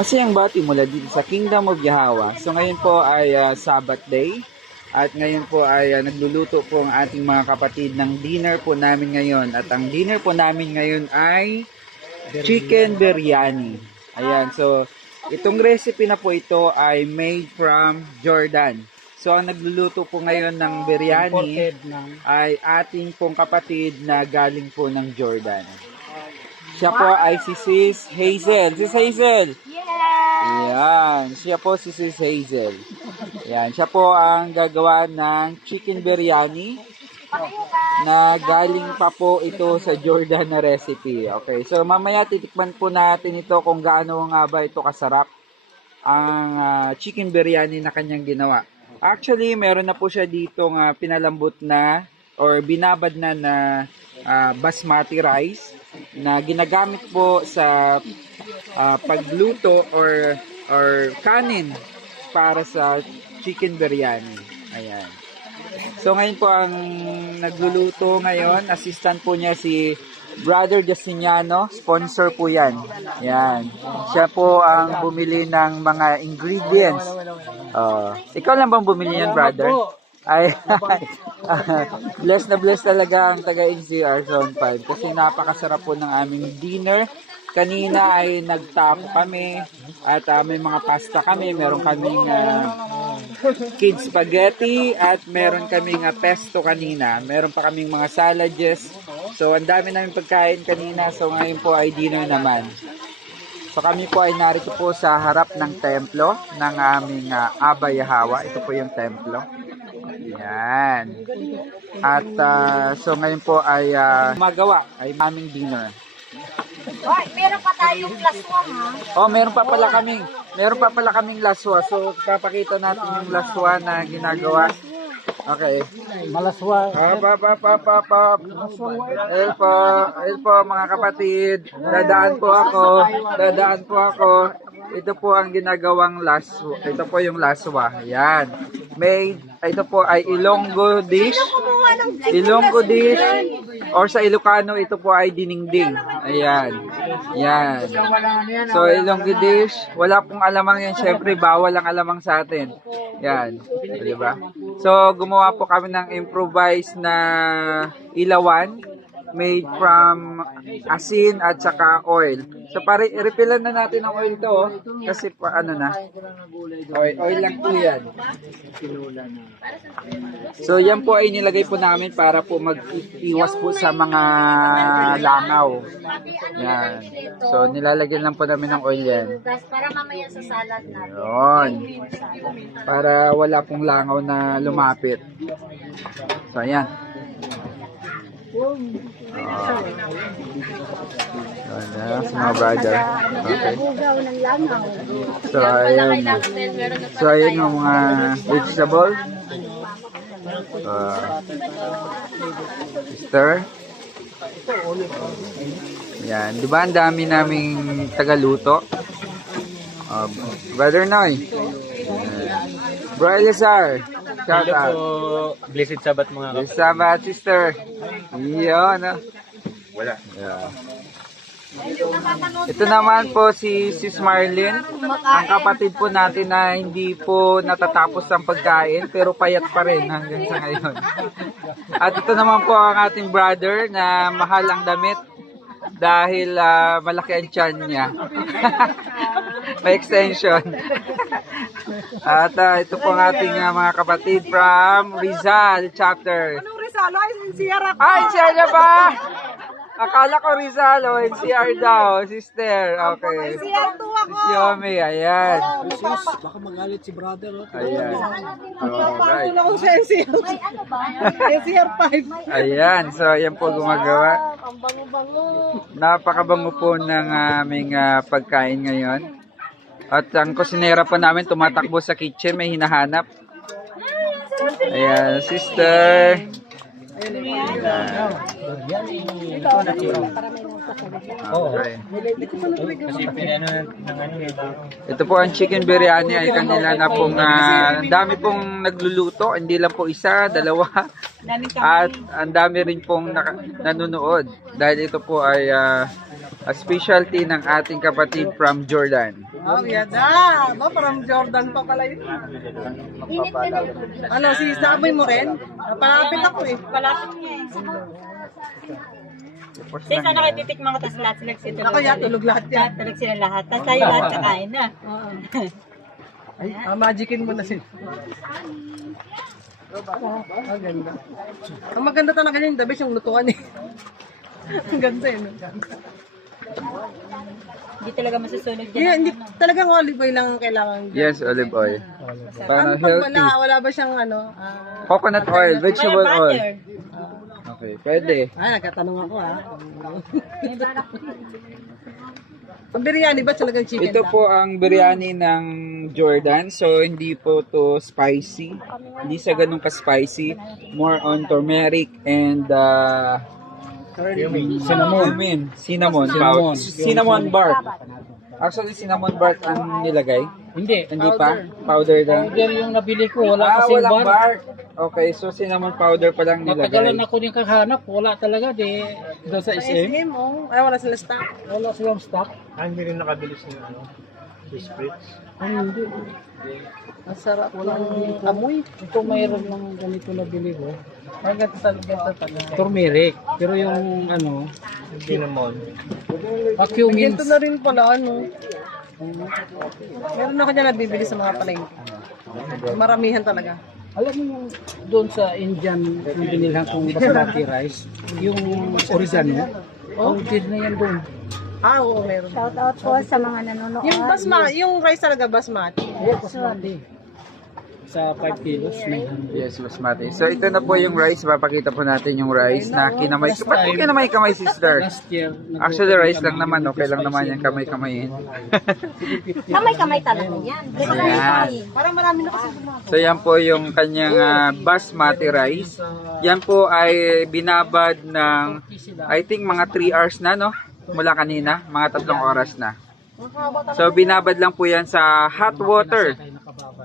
Masayang bati mula dito sa Kingdom of Yahawa. So ngayon po ay Sabbath day. At ngayon po ay nagluluto po ang ating mga kapatid ng dinner po namin ngayon. At ang dinner po namin ngayon ay chicken biryani. Ayan, so itong recipe na po ito ay made from Jordan. So ang nagluluto po ngayon ng biryani ay ating pong kapatid na galing po ng Jordan. Siya po ay si Sis Hazel. Sis Hazel! Yan, siya po si Sis Hazel. Yan, siya po ang gagawa ng chicken biryani na galing pa po ito sa Jordan na recipe. Okay, so mamaya titikman po natin ito kung gaano nga ba ito kasarap ang chicken biryani na kanyang ginawa. Actually, meron na po siya dito nga pinalambot na or binabad na basmati rice na ginagamit po sa pagluto or kanin para sa chicken biryani. Ayan. So ngayon po ang nagluluto ngayon, assistant po niya si Brother Justiniano, sponsor po yan. Yan. Siya po ang bumili ng mga ingredients. Ikaw lang bang bumili yan, brother? Ay, bless na bless talaga ang taga-NCR Zone 5 kasi napakasarap po ng aming dinner. Kanina ay nagtapo kami at may mga pasta kami. Meron kaming kids spaghetti at meron kaming pesto kanina. Meron pa kaming mga salads. So, ang dami namin pagkain kanina. So, ngayon po ay dinner naman. So, kami po ay narito po sa harap ng templo ng aming Abba Yahawa. Ito po yung templo. Yan. At so, ngayon po ay magawa ay aming dinner. Hoy, meron pa tayong laswa, ha? Oh, meron pa pala kaming laswa. So, papakita natin yung laswa na ginagawa. Okay. Malaswa. Ayun po mga kapatid. Dadaan po ako. Ito po ang ginagawang laswa. Ito po yung laswa. Yan. Ito po ay Ilonggo dish. Ilonggo dish. Or sa Ilocano, ito po ay diningding. Ayan. Yan. So, Ilonggo dish. Wala pong alamang yan. Siyempre, bawal ang alamang sa atin. Yan. Diba? So, gumawa po kami ng improvised na ilawan made from asin at saka oil. So, refilan na natin ang oil to. Kasi ano na. Oil lang po yan. So, yan po ay nilagay po namin para po mag-iwas po sa mga langaw. Yan. So, nilalagyan lang po namin ng oil yan. Para mamaya sa salad natin. Yun. Para wala pong langaw na lumapit. So, ayan. Sa mga brother. Okay. So, ayan. So, ayan yung mga vegetable. Stir. Yan. Diba ang dami naming tagaluto? Brother Noy. Bro Elizar. Shout out. Blessed Sabbath mga kapatid. Blessed Sabbath, sister. Yun. Wala. Yeah. Ito naman po si Sis Marlene, ang kapatid po natin na hindi po natatapos ang pagkain pero payat pa rin hanggang sa ngayon. At ito naman po ang ating brother na mahal ang damit dahil malaki ang tiyan niya. May extension. At ito po ang ating mga kapatid from Rizal chapter. Anong Rizal? Ay, NCR ako. Ay, NCR na ba? Akala ko Rizal, NCR daw, sister. Okay. NCR 2 ako. Si Yomi, ayan. Sis, baka magalit si brother. Ayan. Paano na ako sa NCR? Ay, ano ba? NCR 5. Ayan, so ayan po gumagawa. Ang bango-bango. Napakabango po ng aming pagkain ngayon. At ang kusinera po namin tumatakbo sa kitchen, may hinahanap. Ayan, sister. Okay. Ito po ang chicken biryani ay kanila na pong dami pong nagluluto, hindi lang po isa, dalawa. At ang dami rin pong nanonood dahil ito po ay A specialty ng ating kapatid from Jordan. Oh, yada. Ba, parang Jordan pa pala yun. Ano, si Saboy mo rin? Palapit ako eh. Palapit niya eh. Kasi sana kayo titikman ko, tapos lahat sila sila. Ako yan, tulog lahat yan. Tulog sila lahat. Tapos tayo lahat kakain na. Magicin mo na sila. Ganda. Ang maganda talaga yung the best yung lutuan eh. Ang ganda eh. No? Hindi talaga masusunog dyan. Yeah, hindi talagang olive oil lang ang kailangan. Yes, olive oil. Para Ano pag healthy. wala ba siyang ano? Coconut oil, vegetable Kaya oil. butter. Okay, pwede. Nagkatanong ako ha. Ang biryani ba talagang chicken Ito lang? po ang biryani ng Jordan. So, hindi po to spicy. Hindi sa ganun ka-spicy. More on turmeric and cinnamon. Cinnamon bark. Actually, cinnamon bark ang nilagay. Hindi. Hindi pa? Powder lang. Powder yung nabili ko, wala kasing walang bar. bark. Okay, so cinnamon powder pa lang Matagalan nilagay. ako yung kakahanap, wala talaga. Di, doon sa Sa SM, SM mo, ay wala sila stock. wala silang stock. Hindi rin nakabilis ng ano, spritz. Hindi. Ang sarap ng amoy. Ito mayroon lang ganito na bili ko. Turmeric. Pero yung ano, Cinnamon. vacuuming. Ito na rin pala ano. Meron ako dyan nabibili sa mga palengke. Maramihan talaga. Alam mo yung doon sa Indian yung binilhan kong basmati rice, yung oregano, order na yan doon. Oo, meron. Shout out po sa mga nanonood. Yung yung rice talaga basmati. Basmati. Sa 5 kilos, 900. Yes, basmati. So, ito na po yung rice. Papakita po natin yung rice na kinamay. Ba't mo kinamay-kamay, sister? Last year, Actually, rice lang naman. Okay lang naman yan kamay-kamayin. Kamay-kamay talaga yan. Ayan. Parang marami na kasi gumawa. So, yan po yung kanyang basmati rice. Yan po ay binabad ng, I think, mga 3 hours na, no? Mula kanina. Mga 3 oras na. So, binabad lang po yan sa hot water.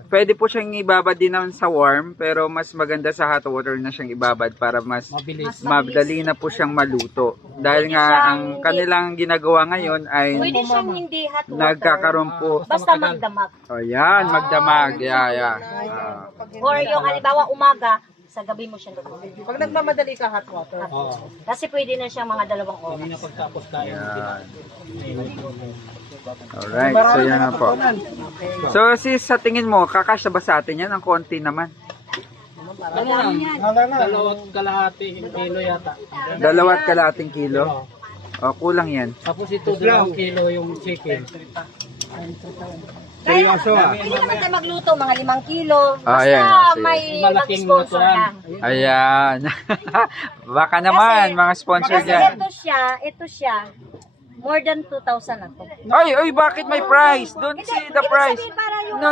Pwede po siyang ibabad din naman sa warm, pero mas maganda sa hot water na siyang ibabad para mas mabilis. madali na po siyang maluto. Dahil nga, ang kanilang ginagawa ngayon ay Pwede siyang hindi hot water. nagkakaroon po. Basta magdamag. O yan, magdamag. Yeah. Or yung halimbawa umaga, sa gabi mo siya lutuin. Pag nagmamadali ka, hot water. Kasi pwede na siyang mga 2 oras. Hindi na pagtapos tayo. Alright, so yan na po. So sis, sa tingin mo, kakasya ba sa atin yan? Ang konti naman. Ano lang? Dalawat kalahati kilo yata. 2.5 kilo. O, kulang yan. Tapos ito 2 kilo yung chicken. Seryoso Pwede naman tayo magluto, mga 5 kilo. Basta Ayan, sige. may Malaking mag-sponsor lutuan. lang. Ayan. Baka naman, mga sponsor Kasi dyan. ito siya, more than 2,000 na to. Ay, bakit may price? Don't Hindi, say the ibig price. sabihin para yung No.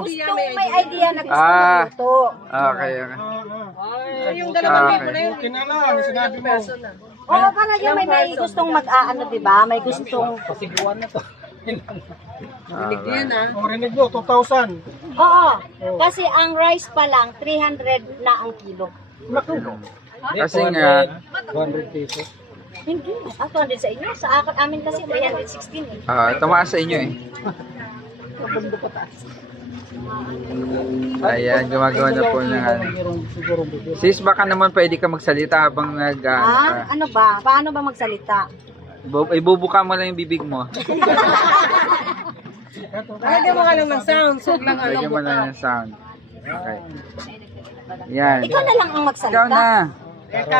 gustong may idea na gusto Ah. magluto. Okay. Yung 2,000 Okay. na yun. Kinala, sinabi mo. Oo, para yung may gustong mag-aano, di ba? May gustong... Pasiguan na to. Rinig yan ah. Ang rinig mo, 2,000. Oo, kasi ang rice pa lang, 300 na ang kilo. Kasi nga, 200 pesos. Hindi. 200 sa inyo. Sa amin kasi 316 eh. tumaas sa inyo eh. Ayan, gumagawa na po ng ano. Siguro bigyan. Sis, baka naman pwede ka magsalita habang Ano ba? Paano ba magsalita? ibubuka mo lang yung bibig mo. Lagyan mo nga lang ng sound. So lang ano. Lagyan mo lang yung sound. Okay. Yan. Ikaw na lang ang magsalita. Ikaw na.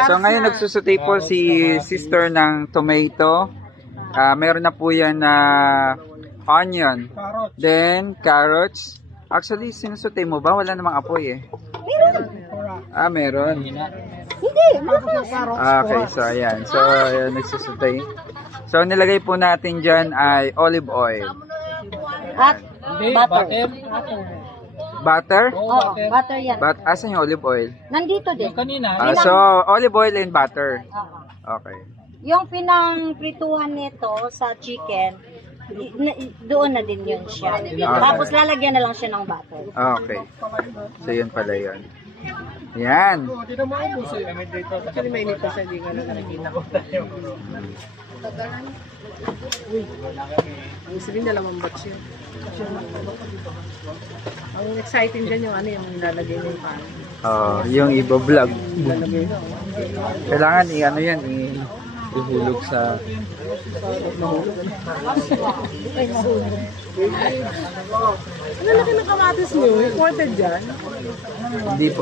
So ngayon nagsusutay po si sister ng tomato. Meron na po yan na onion. Then carrots. Actually, sinusutay mo ba? Wala namang apoy eh. Meron. Meron. Hindi. Malakas. Okay, so ayan. So ayan, nagsusutay. So nilagay po natin dyan ay olive oil. At Hindi, butter. Butter? Oo, butter yan. Asan yung olive oil? Nandito din. Kanina, So olive oil and butter. Oo. Okay. Yung pinangprituhan nito sa chicken, doon na din yun siya. Tapos lalagyan na lang siya ng butter. Okay. So yun pala yun. Yan. Hindi na maubos eh. Kami dito. Actually, mainit pa siya, hindi nga lang nakikita ko. Ang sabihin, dalawang batch yun. Ang exciting dyan yung ano, yung nilalagay mo yung paano. Yung iba-vlog. Nilalagay mo. Kailangan i-ano yan, ihulog sa... Ano laki ng kamatis nyo? Imported dyan? Hindi po,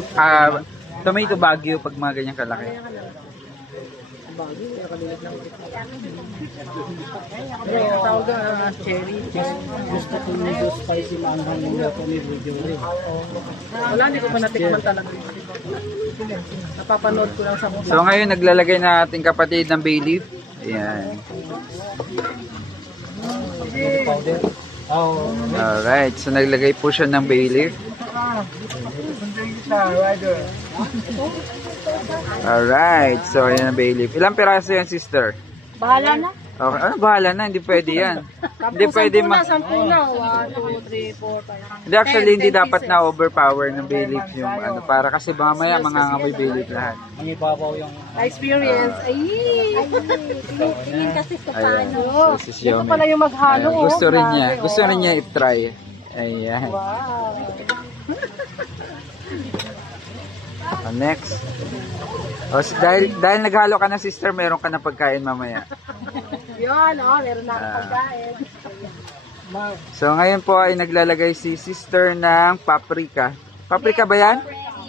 tomato Baguio pag mga ganyang kalaki. Bagay, kaya kalilit lang. Ano tawag cherry? Gusto ko medyo spicy manghang yung luto ni Video rin. Wala, hindi ko pa natikman talaga. Napapanood ko lang sa vlog. So ngayon naglalagay na ating kapatid ng bay leaf. Ayan. Powder. Oh, Alright, so naglagay po siya ng bay leaf. Alright, so ayan ang bay leaf. Ilang piraso yan, sister? Bahala na. Okay, ano bahala na, hindi pwede yan. Hindi pwede Sampu na. 1, 2, 3, 4, 5. Hindi, actually hindi dapat na overpower ng bay leaf yung ano, para kasi mamaya mangangamoy bay leaf lahat. ang ibabaw yung Experience. Ay! Tingin kasi sa Ayan, paano. so si Ito Xiaomi. pala yung maghalo. Ayan, gusto rin niya, Grabe, gusto rin niya i-try. Ayan. Wow. Next. Dahil naghalo ka na, sister, meron ka na pagkain mamaya. Yun, meron na akong pagkain. So ngayon po ay naglalagay si sister ng paprika. Paprika ba yan?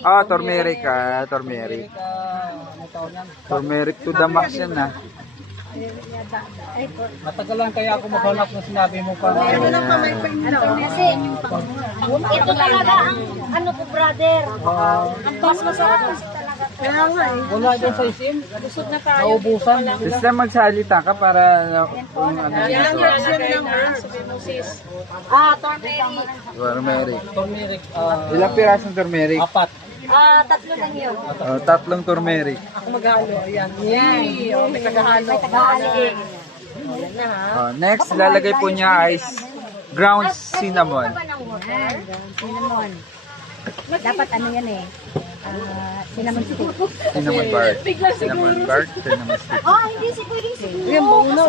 Oh, turmeric turmeric. ano tawag yan? Turmeric to the max yan na. Matagal lang kaya ako maghanap ng sinabi mo pa. Kasi, ito talaga ang ano ko, brother. Ang mas masarap kasi talaga. Kaya nga eh. Wala dyan sa isim. Busog na tayo. Naubusan. Sister, magsalita ka para kung ano Yan ito. yung action ng herbs. Turmeric. Turmeric. Turmeric. Ilang pirasong turmeric? 4. Tatlo lang yun. Oh, 3 turmeric. Ako maghalo. Ayan. Yan. May tagahalo. Tagahaling. Ayan na ha. Oh, next, lalagay po niya is ground cinnamon. Cinnamon. Dapat ano yan eh. Cinnamon stick. Cinnamon bark. Cinnamon bark, cinnamon stick. Oh, hindi siguro. Ayan, mauna.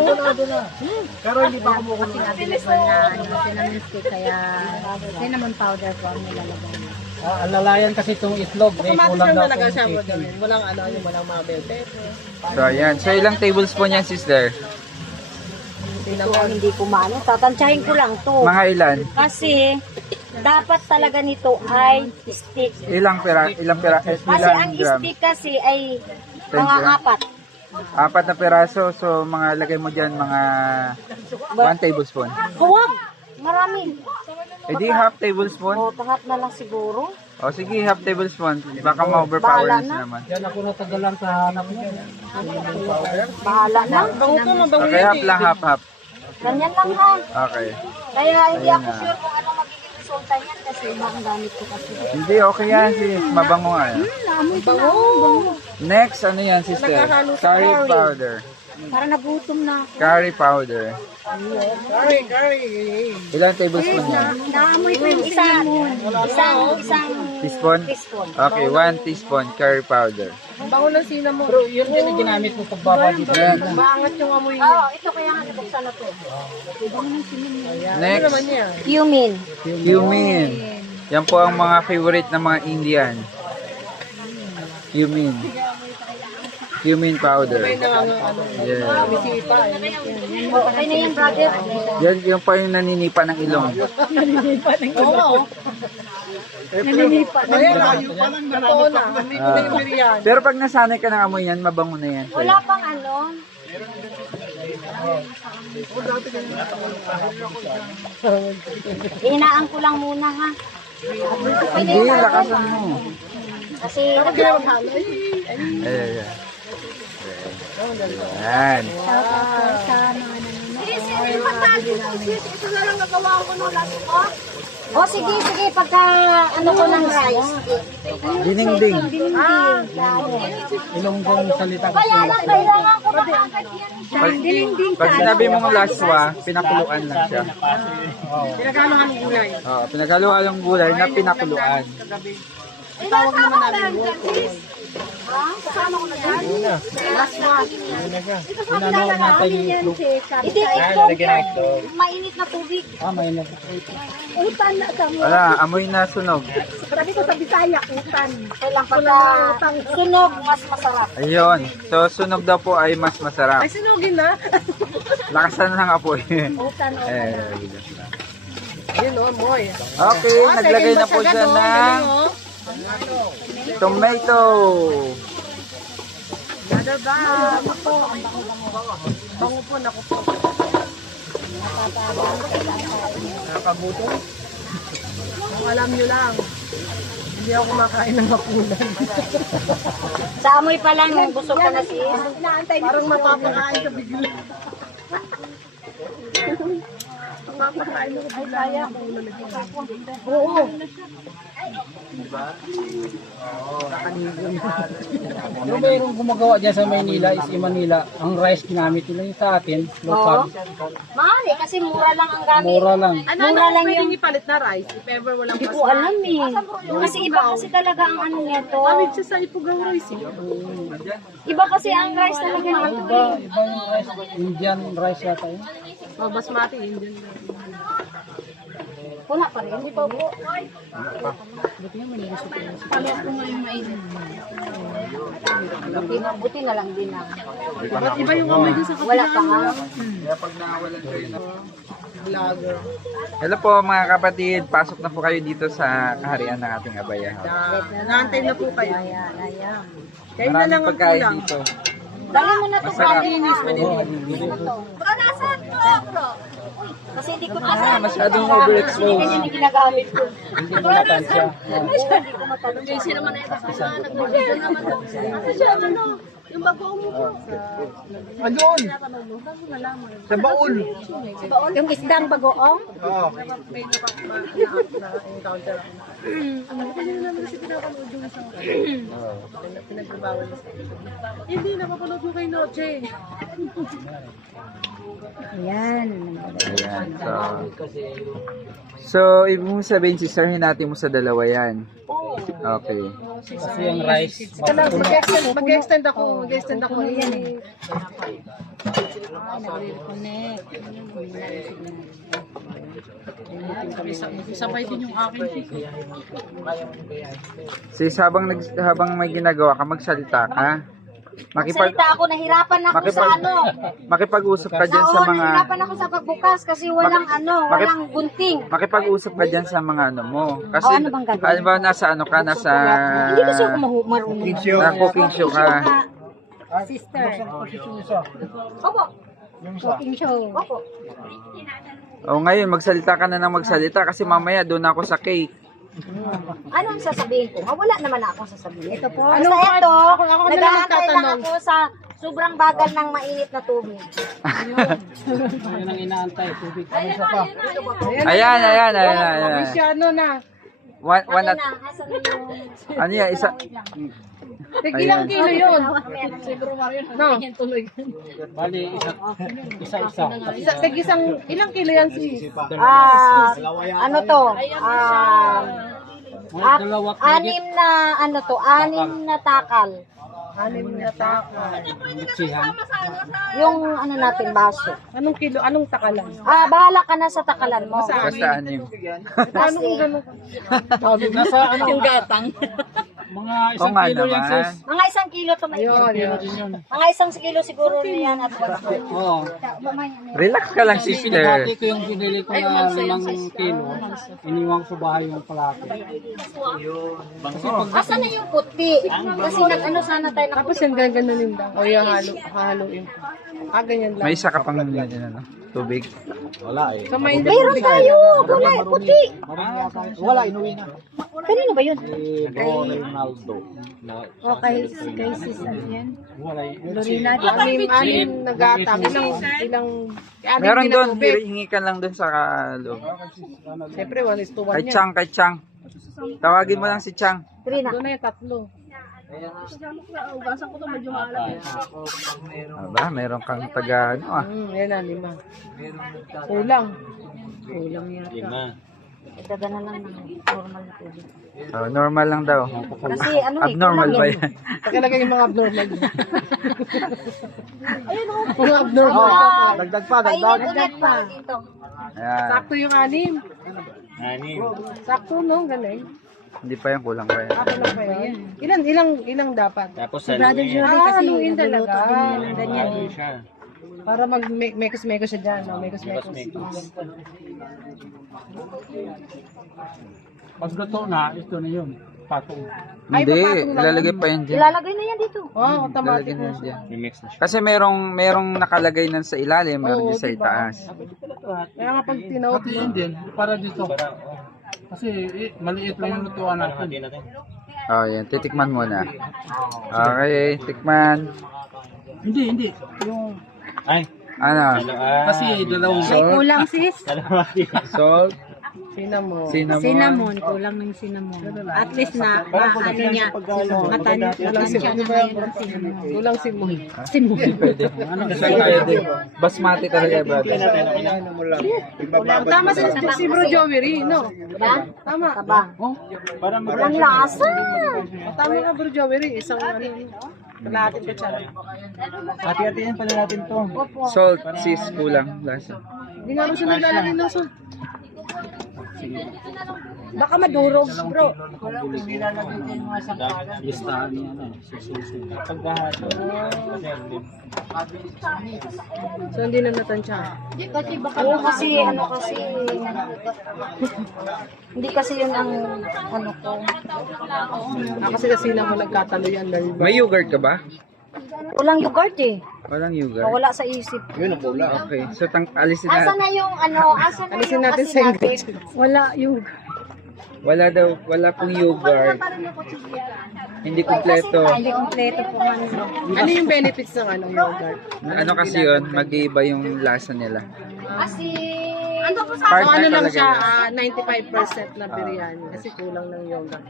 Pero hindi pa kumukuha. Available na cinnamon stick kaya cinnamon powder po ang nilalagay. Alalayan kasi itong itlog. May Kamatis kulang lang daw talaga itong siya. chicken. Walang ano, yung walang mga bell pepper. So, ayan. So, ilang tablespoon yan, sister? Ito ang hindi ko maano. Tatansyahin ko lang to. Mga ilan? Kasi dapat talaga nito ay stick. Ilang Kasi ang gram? stick kasi ay 10 mga gram? 4. 4 na piraso. So, mga lagay mo dyan, mga 1 tablespoon. Huwag! Marami. E di half tablespoon. O, tahat na lang siguro. O sige, half tablespoon. Baka ma-overpower Bahala na na. naman. Yan ako natagalan sa hanap niya. Bahala na. Bango ko, mabango Okay, yan half eh. lang, half. Ganyan lang ha. Okay. Kaya hindi Ayan ako na. sure kung ano magiging resulta niyan kasi iba ang gamit ko kasi. Hindi, okay yan, sis. Mabango nga yan. Naamoy ko na. Bango. Next, ano yan, sister? Naghahalo sa Curry curry. powder. Para nagutom na. Curry powder. Curry. Ilang tablespoon yan? Naamoy ko yung isang Teaspoon? teaspoon. Okay, 1 teaspoon curry powder. Ang bango ng cinnamon. Pero yun din yung ginamit ko pagbaba dito. Yan. Maangat yung amoy niya. Oo, ito kaya nga nabuksan na to. Ano Next, naman niya? Cumin. cumin. Yan po ang mga favorite ng mga Indian. Cumin. Cumin powder. May ano, Yeah. bisita. Okay na yan, brother. Yan yung pa yung naninipa ng ilong. Oo. Ayan, totoo na. Hindi ko na yung biryani. Pero pag nasanay ka ng amoy yan, mabango na yan. Wala pang ano. Hinaan ko lang muna ha. Hindi, lakasan mo. Kasi Ayan. Ayan. O sige, pagka ano ko ng rice. Dinengding. Ilonggong salita ko. Kaya lang, kailangan ko makagad yan. Pag sinabi mong laswa, pinakuluan lang siya. Pinagano ang gulay. Pinaghalo-halong gulay na pinakuluan. Tawag naman namin mo. Kasama ko na dyan. Last one. Inano natin yung itlog. Hindi, ito. Mainit na tubig. May na. Utan na sa mo. Wala, amoy na sunog. Sabi ko sa Bisaya, utan. Kailang pagka sunog, mas masarap. Ayun. So, sunog daw po ay mas masarap. Ay, sinugin na. Lakasan ng apoy. Utan, Yun o, moy. Okay, naglagay na po siya ng tomato. Dadaba. Bango po, naku po. Nakakagutom. Kung alam nyo lang, hindi ako kumakain ng makulan. Sa amoy pa lang, busog ka na sis. Parang mapapakain ka bigla. Mapapakain ako bigla. Oo. Yung mayroong gumagawa dyan sa Maynila is in Manila, ang rice ginamit nila yung sa atin, local. Mahal eh, kasi mura lang ang gamit. Mura lang. Ano Mura lang pwedeng yung- ipalit na rice if ever walang Hindi ko alam eh. Kasi iba kasi talaga ang ano nito. Kawit siya sa ipugaw rice eh. Iba kasi ang rice talaga nito Iba, eh. iba yung rice, Indian rice yata yun. Oh, basmati, Indian. Wala pa rin. Hindi pa po. Buti na lang din na. Ba't iba yung amoy dun sa Wala pa ha. Kaya pag nakawalan kayo na... vlogger? Hello po mga kapatid, pasok na po kayo dito sa kaharian ng ating abayaw. Nangantay na po kayo. Kayo na Maraming lang ang pagkain kulang. dito. Dali mo na ito. Masarap. Bro, nasaan to? Bro. Uy, kasi hindi ko masyadong Kasi overexposed. ganyan yung ginagamit ko. Hindi mo natansya. Hindi ko matatanong. Kasi naman na ito. Nagbibigyan naman. Kasi siya, ano? Yung bagoong mo. Ayun! Sa baul! Yung isdang bagoong? Oo. Na-encounter ako. Ano ko yun naman kasi pinapanood yung isang pinagbabawal na sa hindi, napapanood mo kay Noche. Ayan. Ayan, so ibig mong sabihin, sisterhin natin mo sa dalawa yan. Okay. Kasi yung rice, Mag-extend ako. Mag-extend ako. Yan Sabay din yung akin. Sis, habang may ginagawa ka, magsalita ka. Salita ako, nahirapan ako sa ano. Makipag-usap ka dyan sa Oo, mga... nahirapan ako sa pagbukas kasi walang walang gunting. Makipag-usap ka dyan sa mga ano mo. Kasi, ano bang gagawin? halimbawa nasa ano ka, nasa... Hindi kasi ako marunong. na cooking show ka. Sister. Opo. Cooking show. Opo. O ngayon, magsalita ka na ng magsalita kasi mamaya doon ako sa cake. Ano ang sasabihin ko? Wala naman akong sasabihin. Ito po. Ano Basta ito, ako na lang nag-aantay lang nagtatanong. ako sa sobrang bagal ng mainit na tubig. yun ang inaantay, tubig. Ayan. Ano na. One at... Na, asan na yung... Ano yan? Isa... Ilang kilo yun? No. Bali, isa-isa. Ilang kilo yan sis? Ano to? Mga dalawat Anim na takal. 6 na tako. litsihan. Yung ano natin, baso. Anong kilo? Anong takalan? Bahala ka na sa takalan mo. Basta anim. Paano kung gano'n? Nasa ano, Yung gatang. mga Oo isang nga kilo yan, naman. sis. Mga 1 kilo to may. Yun. Mga 1 kilo siguro na yan at Oo. Relax ka lang, sister. Pinagati ko yung binili ko na 5 kilo. Iniwan ko sa bahay yung palaki. Asan na yung puti? Kasi nag-ano sana tayo na Tapos yung gaganunin lang. O yung haluin. Ganyan lang. May isa ka pang ano, tubig. So may Meron tayo! Kulay, puti! Wala, inuwi na. Kanino ba yun? Ronaldo. Okay, kay sis yan. Wala anim na gatang. Ilang Meron doon, hingi ka lang doon sa loob. Siyempre 1:1 Kay yan. Chang. Tawagin mo lang si Chang. Trina. Doon na yung 3. Aba, meron kang taga ano ah. Yan na, 5. Kulang. Kulang yata. Idagana lang ng normal na tubig. Oh, normal lang daw. Kasi ano eh, Abnormal kulang ba yan. yan? Pakilagay yung mga abnormal. Mga abnormal. Dagdag pa, Painit dagdag. ulit pa dito. Ayan. Sakto yung 6. Sakto no, galing. Hindi pa yan, kulang pa yan. Ako lang pa yun. Ilang dapat? Brother Jory kasi yun talaga. nagluluto din ng ganyan eh. Para mag-mekos-mekos siya dyan. No? Mekos-mekos. Pag luto na, ito na yun. Patong. Ay, Hindi, papatong lang ilalagay yun. pa yan dyan. Ilalagay na yan dito. Oh, automatic Ilalagay na na siya. dyan. Kasi merong nakalagay na sa ilalim, meron Oo, din sa diba? itaas. Kaya nga pag tinawag Pati yun din, para dito. Kasi maliit lang yung lutuan natin. Oh, yan. Titikman muna. Okay, tikman. Hindi. Yung, Ano? kasi dalawang May kulang sis. Salt? cinnamon. Cinnamon? Kulang ng cinnamon. At least na, ano niya, matansya na ngayon ng cinnamon. Kulang simon. Hindi pwede. Pwede. Basmati talaga, brother. Tama si Bro Joey, no? Tama. Tabang. Walang lasa. Tama ka Bro Joey, isang ano. Kalahatin ka siya. Hati-hatiin pala natin to. Salt, sis, kulang. Lasa. Hindi nga rin siya naglalagay ng salt. Baka madurog, bro. listahan niya na. Susunod. So hindi na natansya. Oo, kasi, hindi kasi yun ang, ano ko. Kasi cinnamon nagkatalo yan. Dahil May yogurt ka ba? Walang yogurt eh. Walang yogurt. Wala sa isip. Yun ang pula. Okay, so alisin Asan na. na yung, asan na alisin yung natin kasi sa natin? ingredients. Wala yung... Wala pong yogurt. Hindi kumpleto. Hindi kompleto po man. Ano yung benefits ng yogurt? Ano kasi yun, mag-iiba yung lasa nila. Kasi... So Part ano na lang talaga siya, yun. 95% na biryani kasi kulang ng yogurt.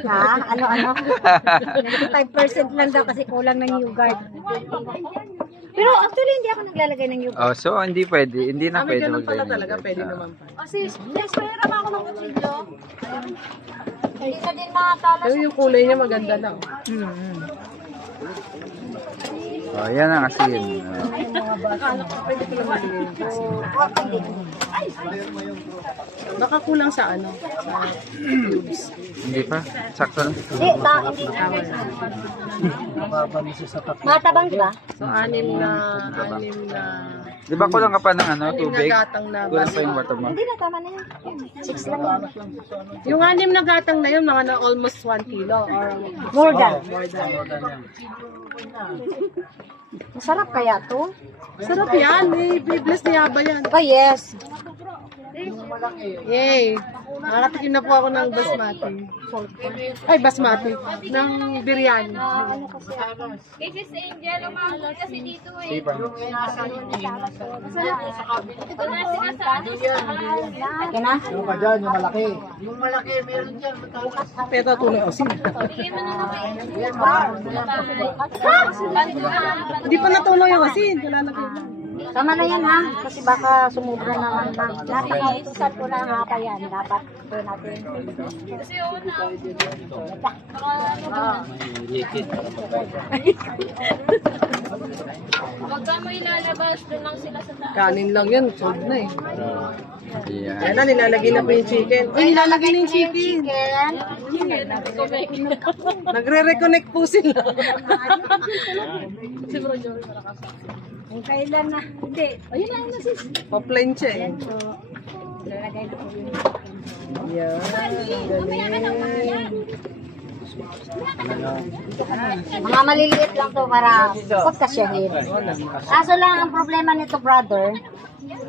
Ha? Ano? 95% lang daw kasi kulang ng yogurt. Pero actually, hindi ako naglalagay ng yogurt. Oh, so hindi pwede. Hindi na May pwede ganun pala maglagay ng talaga, yogurt. pwede Ah. naman pa. Kasi, yes, mayroon ako ng kutsilyo. Hindi na din matala. Pero yung kulay niya maganda na. Oh, yan ang asin. Pwede ko lang magiging kasi. Baka kulang sa cubes. Hindi pa? Sakto lang. Hindi. Matabang, di ba? So, anim na Di ba kulang ka pa ng tubig? gatang na Kulang pa yung water mo. Hindi na, tama na yan. 6 lang yan. yung 6 na gatang na yun, mga na almost 1 kilo or More than. more than. Masarap kaya to? Sarap yan, bless ni Yaba yan. Oh, yes. Yay! Nakatikim na po ako ng basmati. Ay, basmati. Ng biryani. Kasi sa Angel, umabot kasi dito eh. Ito na sinasabi siya. Okay na? Yung pa dyan, yung malaki. Pero tuloy asin. Bigay mo na naman. Hindi pa natuloy yung asin. Kalalagay lang. Tama na yan ha, kasi baka sumubra naman ha. Napakautusan ko na nga pa yan, dapat ito natin. Kasi yun na. Huwag ka mo ilalabas, doon lang sila sa taas. Kanin lang yun, sold na eh. Ayan. Kaya na, nilalagay na po yung chicken. Uy, nilalagay na yung chicken. Nagre-reconnect po sila. Kung kailan na, hindi. Ayun na sis. Offline siya eh. So, lalagay na po yun. Yan, galing. Mga maliliit lang to para pagkasyahin. Kaso lang ang problema nito, brother,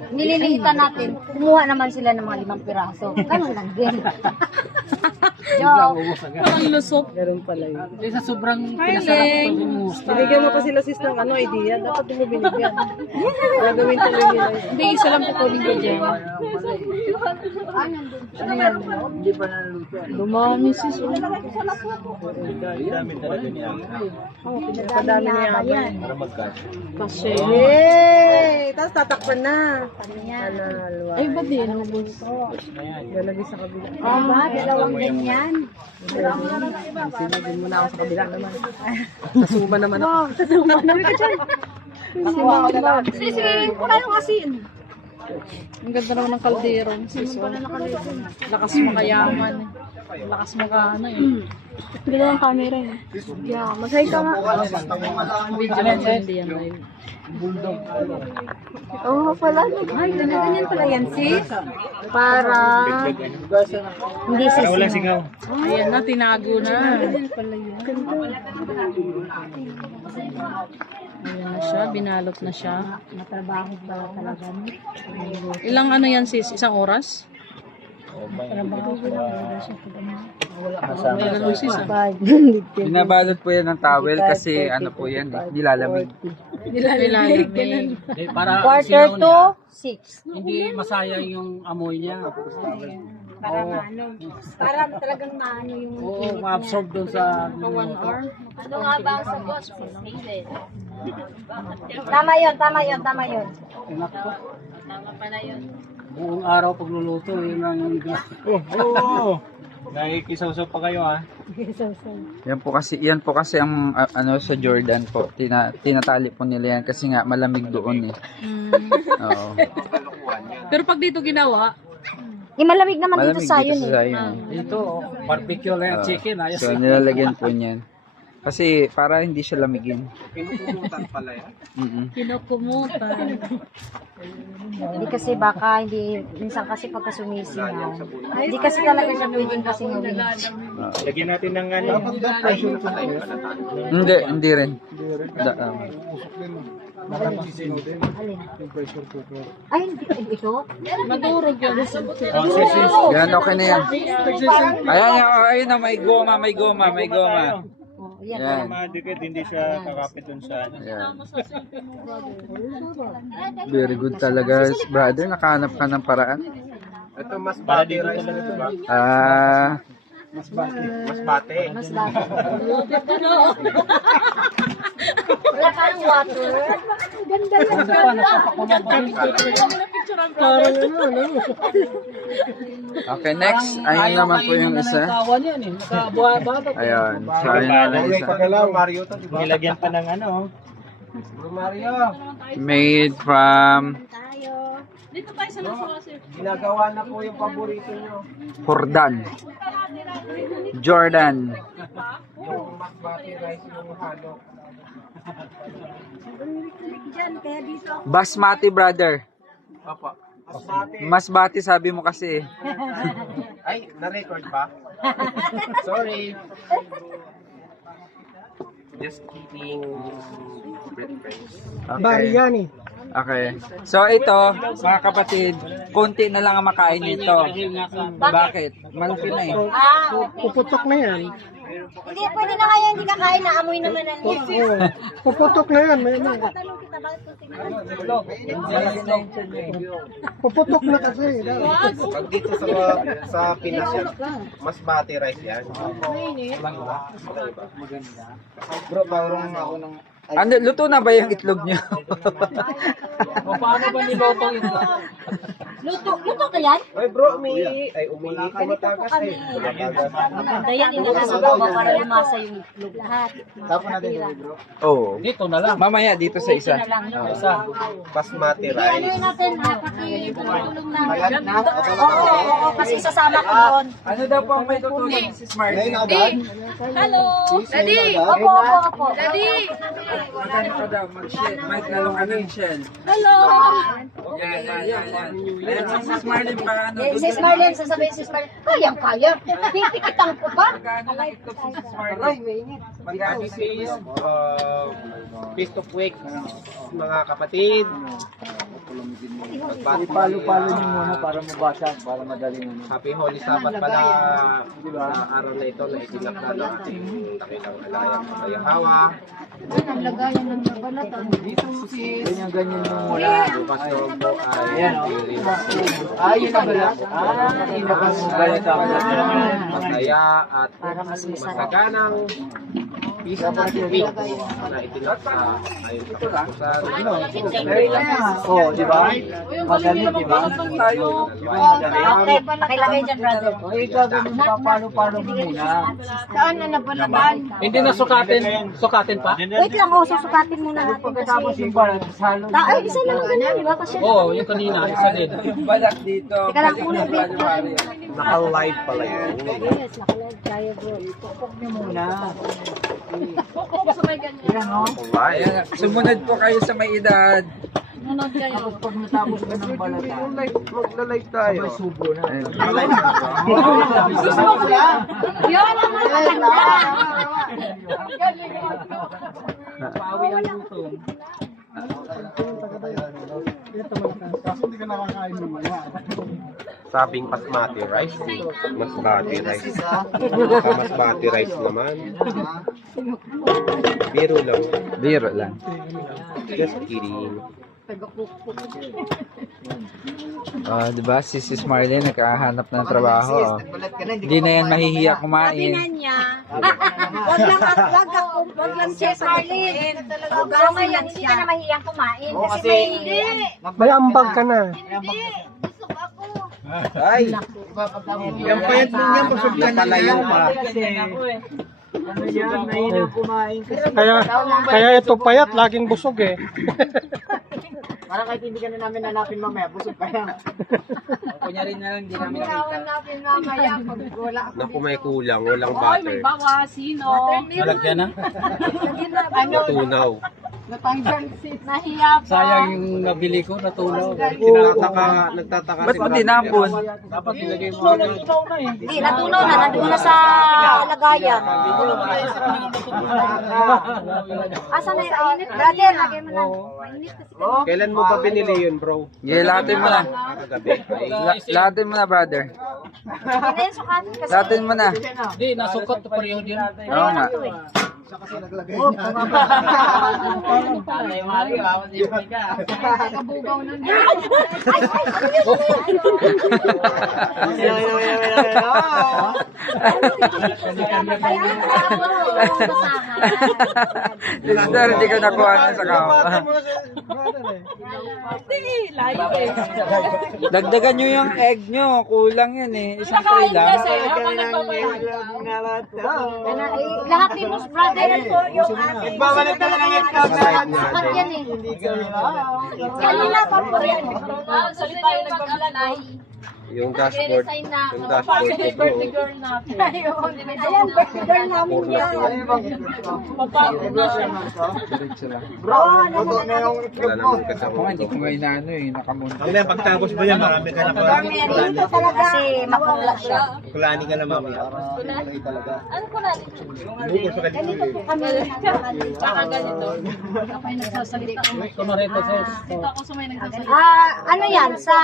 nililiitan natin, kumuha naman sila ng mga 5 piraso. Ganun lang din. Joke. Parang lusot. Meron pala yun. Eh, sa sobrang Hi, pinasarap Leng. ko yung gusto. Binigyan mo pa sila sis ng idea. Dapat mo binigyan. Gagawin tuloy nila. Hindi, isa lang kukunin ko dyan. Hindi pa naluto. Dumami sis. Dami talaga niya. Kadami niya Yan. Kasi. Yay! Tapos tatakpan na. Ay, ba't di? Nabos. Lalagay sa kabila. Diba? Dalawang ganyan. Sinagin mo na ako sa kabila naman. Nasuma naman ako. Sis, wala yung asin. Ang ganda naman ng kaldero. Sis, lakas makayaman. Lakas maka ano eh. Ganda ng camera eh. Yeah, mag-hi ka nga. Video lang sa hindi yan live. Oo pala. Ay, ganyan pala yan, sis. Para hindi sis. Walang singaw. Ayan na, tinago na. Ayan na siya, binalot na siya. Matrabaho ba talaga? Ilang ano yan sis? Isang oras? Ganun sis ah. Binabalot po yan ng towel kasi ano po yan, nilalamig. Nilalamig. Eh, para Quarter sinaw to niya, 6. hindi masayang yung amoy niya. Para maano. Para talagang maano yung Oo, init ma-absorb doon sa... 1 hour? Ano nga ba ang sagot? Hazel. niya. Tama yun. Tama pala yun. Buong araw pagluluto, yun ang... Oo. Nakikisaw-saw pa kayo ha. Yan po kasi ang ano sa Jordan po. Tinatali po nila yan kasi nga malamig doon eh. Oo. Pero pag dito ginawa, Malamig naman Malamig dito sa yun sa eh. Zion. Ito, barbecue lang yung chicken. Ayos. So nilalagyan po niyan. Kasi para hindi siya lamigin. Pinupulutan pala yan. kinukumutan. Hindi kasi baka minsan kasi pagka sumisingaw. Hindi kasi talaga siya pwedeng kasingawin. Lagyan natin ng ano. Hindi rin. Alin? Ay, hindi. Ito? Madurog yun. Yan, okay na yan. Ayan na, may goma. Oh, yan. Yan. Madikit, hindi siya kakapit dun sa ano. Yan. Very good talaga, brother. Nakahanap ka ng paraan. Ito mas bate rice na ito ba? Mas bate. Mas bata. Wala kang water. Ganda yan. Okay, next. Ayun naman po yung isa. Kawan yan eh. Nakabuha-bata. Ayun. So, ayun naman yung isa. Mario to, di ba? Nilagyan pa ng ano. Mario. Made from Dito tayo sa nasa Ginagawa na po yung paborito nyo. Jordan. Jordan. Yung mas bate rice yung halo. Basmati, brother. Papa. Mas bate. Masbati sabi mo kasi. Ay, na-record pa? Sorry. Just kidding. Okay. Okay. So ito, mga kapatid, konti na lang ang makain nito. Bakit? Malaki na eh. Puputok na yan. Hindi, pwede na kaya hindi kakain na amoy naman ang Puputok na yan. May Tanong kita, bakit Puputok na kasi. Pag dito sa Pinas yan, mas bate rice yan. Bro, parang ako ng... Ano, luto na ba yung itlog niyo? Paano ba nilotong ito? Luto ka yan? Ay bro, umihi ka matagas eh. Dayan, inilagay sa baba para lumasa yung itlog. Lahat. Tapos natin yun bro. Oo. Dito na lang. Mamaya dito sa isa. Na lang. Isa. Basmati Ano yun rice. natin, pakitulong namin. Oo, kasi sasama ko doon. Ano daw po ang may tutulong si Smart? Hello! Daddy! Opo. Daddy! Magkano ka daw? Mag-shell. May talong ano yung shell? Hello! Yan. Ayan, si Sis Marlene pa ano. Sis Marlene, sasabihin sis Marlene, kaya. Pipikitan ko pa. Magkano ang itlog si Sis Marlene? Magkano Feast of Week, mga kapatid. Ipalo-palo niyo muna para mabasa, para madaling ano. Happy Holy Sabbath pala sa araw na ito na itinakda ng ating dakilang alayang Yahawa. Naglagayan ng nabalatan. Ganyan yung mula. Bukas daw po ay Yun na pala. Yun na pala. masaya at masaganang Peace Week na itinakda ayon sa katusan. Oh, di ba? Madali, di ba? Tayo. Okay, pakilagay dyan, brother. Okay, gagawin mo palo-palo mo muna. Saan na nabalatan? Hindi na sukatin pa? Wait lang, susukatin muna natin Pagkatapos kasi. yung balat, halo. Ay, isa lang ganyan, di ba? Kasi Oo, yung kanina, isa din. Yung balat dito. Teka lang, kulay dito. Naka-live pala yun. Yes, nakalag tayo, bro. Tukok niyo muna. Yan, no? Ayan, sumunod po kayo sa may edad. Nunod kayo. Tapos pag natapos ka ng balatan, Magla-live tayo. subo na. Yan, ang maganda. Pawi ang gutom. Sabing basmati rice. Basmati rice. Basmati rice naman. Biro lang. Biro lang. Just kidding. Di ba? Si Sis Marlene nagkahanap ng trabaho. Hindi na yan mahihiya Sabi na kumain. niya, wag lang siya Marlene. So ngayon, hindi ka na mahiyang kumain. Kasi may... May ambag ka na. Ay! Yung payat mo niya, busog ka na Napalayo pa. Ano yan? Mahina kumain. Kaya ito payat, laging busog eh. Parang kahit hindi ka na namin hanapin mamaya, busog ka lang. Kunyari na lang, hindi namin nakita. natin mamaya pag wala. Naku, may kulang. Walang butter. Malagyan na. Natunaw. Nahiya pa. Sayang yung nabili ko, natulaw. Nagtataka Ba't mo tinapon? Dapat nilagay mo. Hindi, natunaw na. Nandun na sa lagayan. Asa na yung init? Brother, lagay mo na. Mainit kasi. Kailan mo pa binili yun, bro? Yeah, lahatin mo na. Kagabi. Lahatin mo na, brother. Hindi na yung sukatin kasi. Lahatin mo na. Hindi, nasukot pareho din. Oo nga. Kabugaw na. Sister, hindi ka nakuha na sa kama. Dagdagan nyo yung egg nyo. Kulang yan eh. Isang tray lang. Lahat din mo, brother, yung ating. Babalik na lang ang itlog na yan. Sukat yan eh. Kanina pa po yan. Salita yung nagpag-alay. Yung dashboard. Yung dashboard ko, bro. Ayan, birthday girl namin yan. Diretso lang. Wala naman kasama. Ako nga, hindi ko nga inaano eh. Nakamunta. Pagtapos mo yan, marami ka na pa. Dito talaga. Kasi makulat siya. Kulani ka na mamaya. Ano po natin? Ganito po kami. Baka ganito. Ako yung nagsasalita. Tomarito sauce. Dito ako sumay nagsasalita. Ano yan? Sa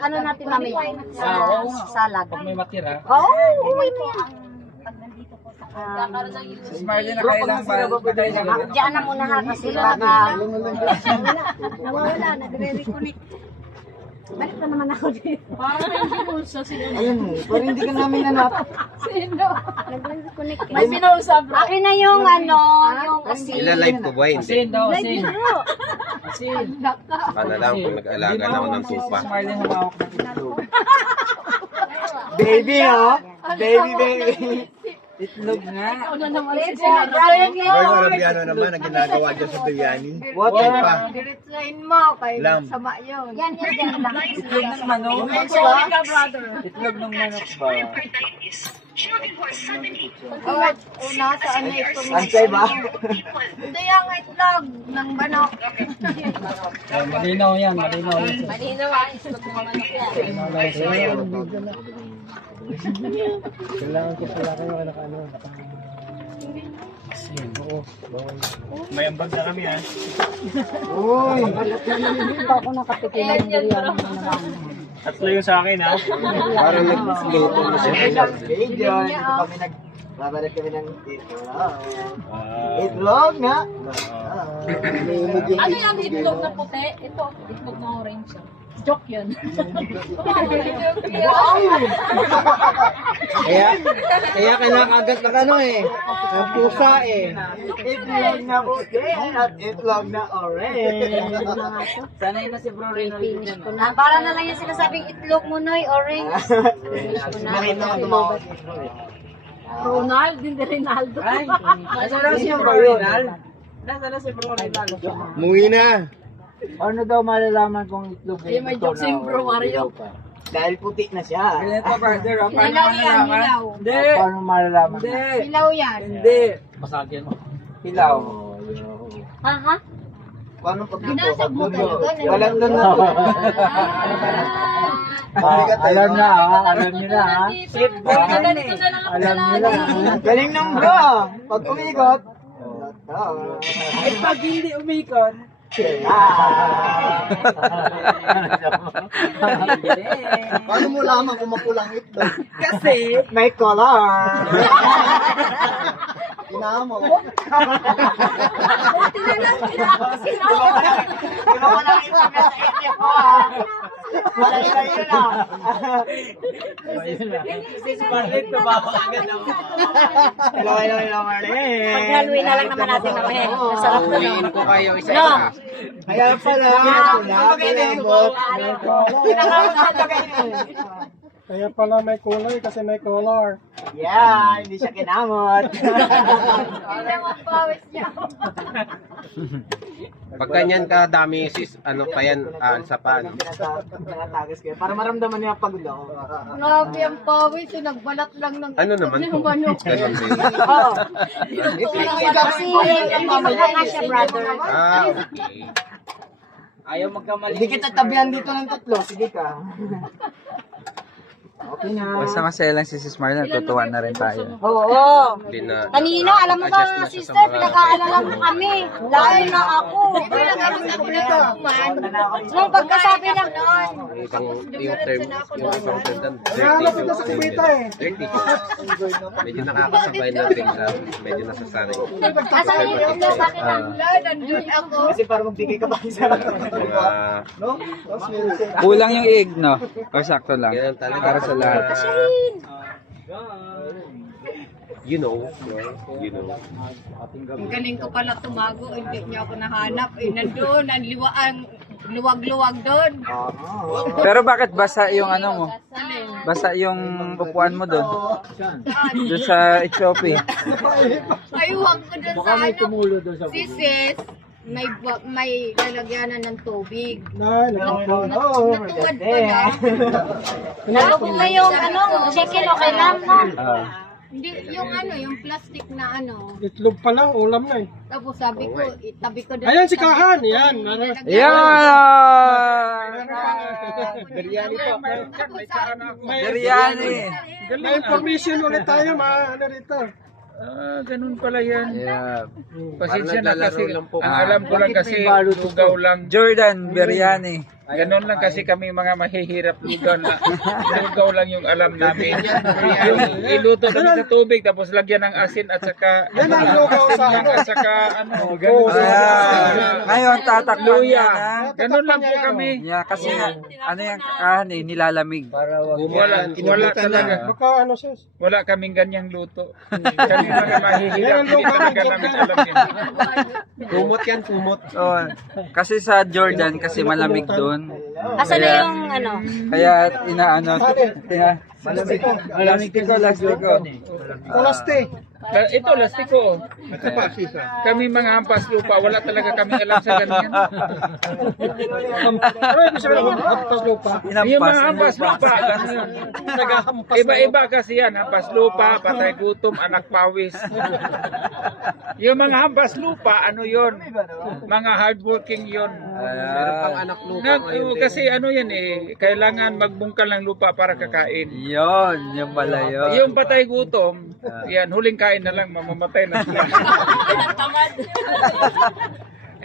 ano natin mamaya? Sa salad. Pag may matira, Oo, uwi mo yan. Pag nandito po sa... Sis Marlene, nakailang ba? Diyan na muna ha kasi baka... Nawawala, nagre-reconnect. Balik na naman ako dito. Parang hindi mo siya sila. Ayun, parang hindi ka namin nanap. Sino? Nagre-reconnect. May pinausap. Akin na yung ano, yung kasi... Ila-live ko ba? Hindi. asin daw, asin. Asin. Paano lang kung nag-alaga na ako ng tupa. Sis Marlene, humawak na itlog. Baby, oh! Baby. Itlog nga. Ano naman si Brian, Roy Marabiano naman ang ginagawa dyan sa biryani. What pa? diretsahin mo kay Lamb. sama yun. Yan lang. Itlog ng manok. Sorry ka, brother. Itlog ng manok ba? Nasaan na itong... Antay ba? Ito yung itlog ng manok. Malinaw yan, malinaw. Malinaw ah. Islog mo naman ako yan. Kailangan ko pala kayo naka-ano. May ambag na kami ha. Hindi pa ako nakatikim ng biryani na naman. Tatlo yung sa akin ha. Parang nagluto na siya. Babalik kami ng itlog nga. Ano yung itlog na puti? Ito, itlog na orange. Joke yun. Kaya kailangan agad ng ano eh. Ng pusa eh. Itlog na puti at itlog na orange. Sanay na si Bro Reno. Finish ko na. Para na lang yung sinasabing itlog mo, Noy, orange. Finish ko na. Bakit naman tumawag? Ronald, hindi Rinaldo. Nasa na si Bro Rinald? Nasa na si Bro Rinaldo? Muwi na. Ano daw malalaman kung itlog Ay, may joke si Bro Mario. Dahil puti na siya. Ganito brother, paano Hilaw yan, malalaman? hilaw. Hindi. Paano malalaman? Hindi. Hilaw yan. Hindi. Masagyan mo. Hilaw. Ha? Paano pag Binasag mo talaga. Walang doon na. Alam na ha, alam niyo na ha. Alam niyo na ha. Galing ng bro. Pag umikot. Pag hindi umikot, Paano mo lamang kung mapulang ito? kasi May color. Kinamo. Wala yun ah. si Scarlett tumawa agad ako. Hello, Marlene. Pag-Halloween na lang naman natin mamaya. Masarap na Uwiin ko kayo No. isa-isa. Kaya pala, Kaya pala may kulay kasi may color. yeah, hindi siya kinamot. Pag ganyan ka dami sis, ano pa yan, sa pan. Tinatagas ko. Para maramdaman niya pagod ako. Grabe ang pawis, nagbalat lang ng Ano naman to? manok. Ganon din. Kasi hindi magkaka siya, brother. Ah, okay. Ayaw magkamali. Hindi kita tabihan dito ng tatlo. Sige ka. Okay na. Basta masaya lang si Sis Marla, natutuwa na rin tayo. Oo. Hindi na. Kanina, alam mo adjust ba, na siya sa sister, mga- pinag-aalala mo kami. Lalo na ako. Nung pagkasabi ng noon, Yung term, yung isang term doon, Naalala ko na sa kumita eh. 30. Medyo nakakasabay na rin sa, medyo nasasanay. asan yung itlog sa akin na? Nandun ako. Kasi para magbigay ka ba sa Mga, no? Kulang yung egg, no? O sakto lang. ganyan talaga. Para sa lahat. You know, you know. Ang galing ko pala tumago, hindi niya ako nahanap. Nandun, ang luwag-luwag doon. Pero bakit basa yung ano mo? Basa yung upuan mo doon? Doon sa Shopee. Ayuwag ko doon sa ano. Sis, may lalagyanan ng tubig. Natuwad pala. Lalo ko ngayong ano, chicken okay lang, no? Hindi, yung ano, yung plastic na ano. Itlog pa lang, ulam na eh. Tapos sabi ko, itabi ko doon. Ayan si Kahan, yan. Yan! Biryani po. Biryani! May information ulit tayo, ano rito. Ganun pala yan. Yeah. Pasensya na Naglalaro kasi, lang po. ang alam ko lang kasi lugaw lang. Jordan, biryani. Ganun lang kasi kami mga mahihirap lugaw na lugaw lang yung alam namin. Yung iluto kami sa tubig tapos lagyan ng asin at saka Yan ang lugaw sa ano. at saka ano. Ngayon, tatakluya Luya. na. Ganun lang po kami. Yeah, kasi nga, ano yung kahan nilalamig. Wala talaga. Baka ano sis? Wala kaming ganyang luto. Kami mga mahihirap, hindi talaga namin alam yan. Kumot yan, kumot. Oh, kasi sa Jordan, kasi malamig doon. Asan na yung ano? Kaya inaano, malamig ko, Kulaste. Ito, lastiko. Kami mga hampas lupa, wala talaga kami alam sa ganyan. Ano yung sabi mo? Hampas lupa. Yung mga hampas lupa, ganyan. Nagahampas. Iba-iba kasi yan, hampas lupa, patay gutom, anak pawis. Yung mga hampas lupa, ano yon? Mga hardworking yon. Meron pang anak lupa ngayon din. Kasi ano yan eh, kailangan magbungkal ng lupa para kakain. Yung pala yun. Yung patay gutom, yan, huling kain na lang, mamamatay na sila.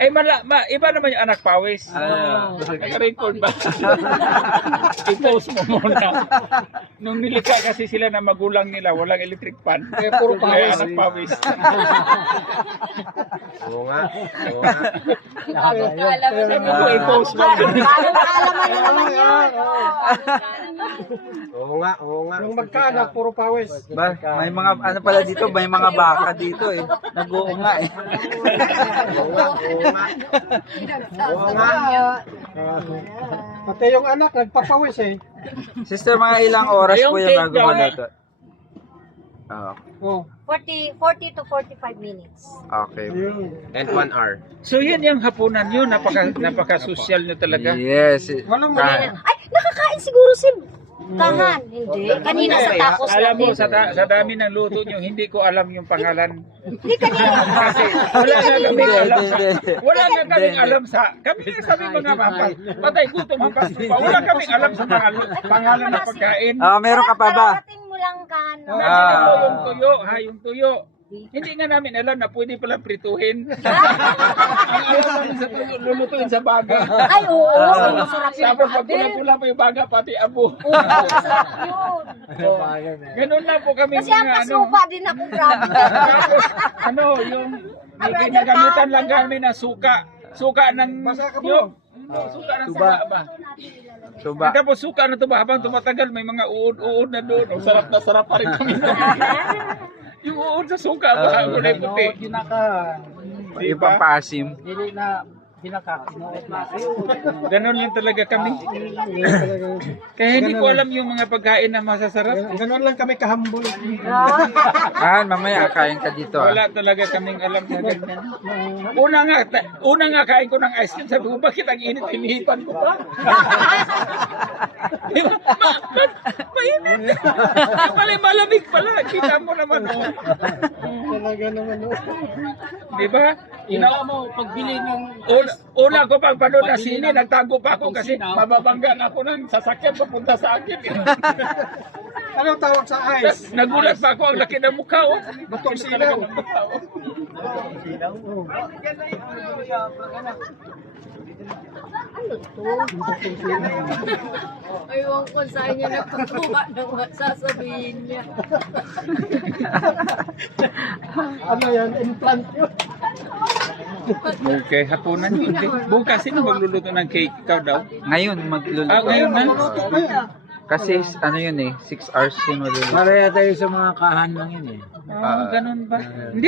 Eh, iba naman yung anak pawis. Naka-record ba? I-post mo muna. Nung nilikha kasi sila na magulang nila, walang electric fan. Kaya puro anak pawis. Oo nga. Oo nga. Sabi ko, i-post mo. Kaalaman na naman yun. Oo nga. Oo nga. Nung magkaanak, puro pawis. Ba, may mga, ano pala dito, may mga baka dito eh. Nag-uunga eh. Oo nga. Oo nga. Oo nga. Pati yung anak, nagpapawis eh. Sister, mga ilang oras Yung po yung cake bago daw, maluto? Oh, Oh, 40 to 45 minutes. okay. yun. And 1 hour. So yan yung hapunan yun, napaka-social nyo talaga. Yes. Walang Ka- Ay, nakakain siguro si Kahan. Hindi. Kanina sa tacos Alam mo, natin. sa dami ng luto nyo, hindi ko alam yung pangalan. Hindi kanina. Kasi wala nga kaming alam sa... Hindi. Wala nga kaming alam sa... Kami sabi mga mama, patay gutom ang pastupa. Wala kaming alam sa mga pangalan ng pagkain. Ah, meron ka pa ba? Kararating mo lang, Kahan. no? Imagine mo yung tuyo, yung tuyo. Hindi nga namin alam na pwede pala prituhin. Ang alam namin sa tuyo, lulutuin sa baga. Ay, oo. Masarap yun. Tapos pag pula-pula pa yung baga, pati abo. Masarap yun. Ganun na po kami Kasi ang mga pasupa din ako, grabe. Tapos, yung may ginagamitan lang kami na suka. Suka ng yung, suka ng tuba ba? Tuba. Tapos suka na tuba habang tumatagal may mga uod na doon. Ang sarap na sarap pa rin kami. Yung uod sa suka ba? Kulay puti. Yung pampasim. Ganun lang talaga kami. Kaya hindi ko alam yung mga pagkain na masasarap. Ganun lang kami kahambol. Ah, mamaya kain ka dito ah. Wala talaga kaming alam na ganyan. Una nga kain ko ng ice cream. Sabi ko, bakit ang init? Hinihipan ko pa. Di ba? Mainit. Pala malamig pala. Kita mo naman. Oh. Talaga naman. Di ba? Ginawa mo, pagbili ng... Una ko pang panood na sine, nagtago pa ako kasi mababangga na ako ng sasakyan papunta sa akin. Anong tawag sa ice? Nagulat pa ako, ang laki ng mukha. Oh. Batong Ito silaw. talaga ang mukha, oh. Aywan ko sa inyo nagkukuha ng sasabihin niya. Ano yan? Implant yun. Okay, hapunan yun. Bukas, sino magluluto ng cake? Ikaw daw? Ngayon magluluto. Ngayon na? Kasi ano yun eh, 6 hours yung magluluto. Pareha tayo sa mga kahan lang yun eh. Ganun ba? Hindi.